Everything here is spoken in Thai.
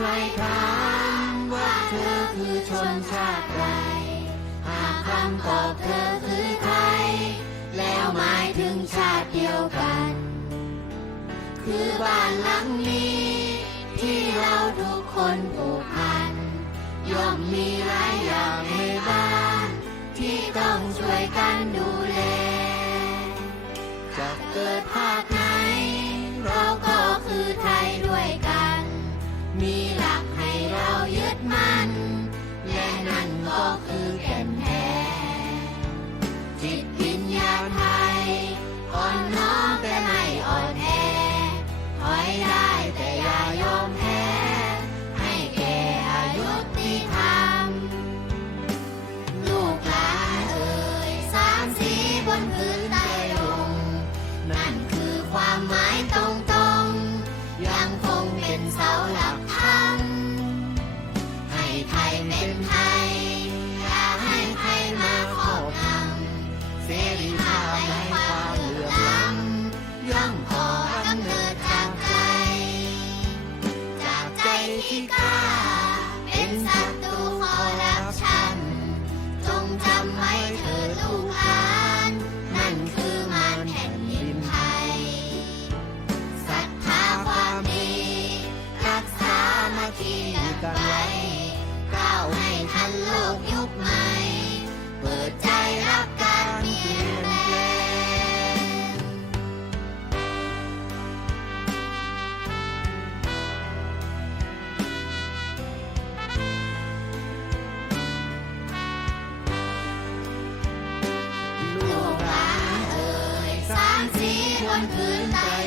ใครถามว่าเธอคือชนชาติใดหากคำตอบเธอคือไทยแล้วหมายถึงชาติเดียวกันคือบ้านหลังนี้ที่เราทุกคนผูกพันย่อมมีหลายอย่างในบ้านที่ต้องช่วยกันดูแลจะเกิดภาคไหนเราก็คือไทยด้วยกันมีหลักให้เรายึดมั่นและนั่นก็คือแก่นแท้จิตวิญญาณไทยอ่อนน้อมแต่ไม่อ่อนแอถอยได้แต่อย่ายอมแพ้ให้แก่อยุติธรรมลูกหลานเอ่ยสามสีบนพื้นใต้ร่มนั่นคือความหมายตรงๆยังคงเป็นเสาหลักธรรมให้ไทยเป็นไทยอย่าให้ใครมาครอบงำเสรีภาพในความเหลื่อมล้ำย่อมก่อกำเนิดจากใจที่กล้าเป็นศัตรูคอร์รัปชันจงจำไว้เถิดลูกหลานนั่นคือมารแผ่นดินไทยศรัทธาความดีรักษามาคีกันไว้ก้าวให้ทันโลกยุคใหม่เปิดใจรับการเปลี่ยนแปลงลูกหลานเอ่ยสามสีบนพื้นใต้